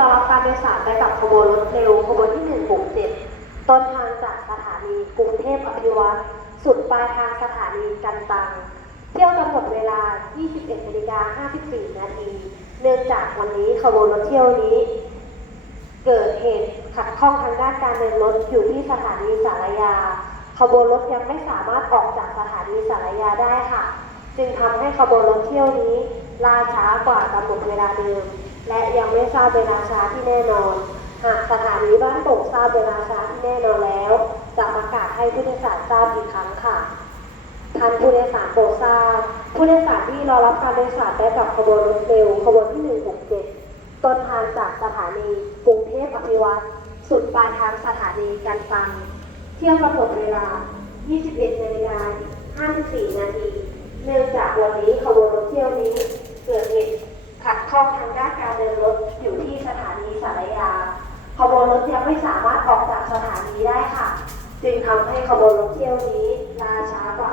รอรับการโดยสารไปกับขบวนรถเร็วขบวนที่ 167 ต้นทางจากสถานีกรุงเทพอภิวัตสุดปลายทางสถานีกันตัง เที่ยวกำหนดเวลา 21นาฬิกา54 นาที เนื่องจากวันนี้ขบวนรถเที่ยวนี้ เกิดเหตุขัดข้องทางด้านการเดินรถอยู่ที่สถานีสารยา ขบวนรถยังไม่สามารถออกจากสถานีสารยาได้ค่ะ จึงทำให้ขบวนรถเที่ยวนี้ล่าช้ากว่ากำหนดเวลาเดิม และยังไม่ทราบเวลาช้าที่แน่นอน หากสถานีบ้านโป่งทราบเวลาช้าที่แน่นอนแล้ว จะประกาศให้ผู้โดยสารทราบอีกครั้งค่ะท่านผู้โดยสารโปรดทราบผู้โดยสารที่รอรับการโดยสารได้กับขบวนรถเร็วขบวนที่ 167 ต้นทางจากสถานีกรุงเทพอภิวัตรสุดปลายทางสถานีกันตังเที่ยวกำหนดเวลา 21นาฬิกา54 นาที เนื่องจากวันนี้ขบวนรถเที่ยวนี้เกิดเหตุขัดข้องทางด้านการเดินรถอยู่ที่สถานีสารยา ขบวนรถยังไม่สามารถออกจากสถานีได้ค่ะ จึงทำให้ขบวนรถเที่ยวนี้ลาช้ากว่า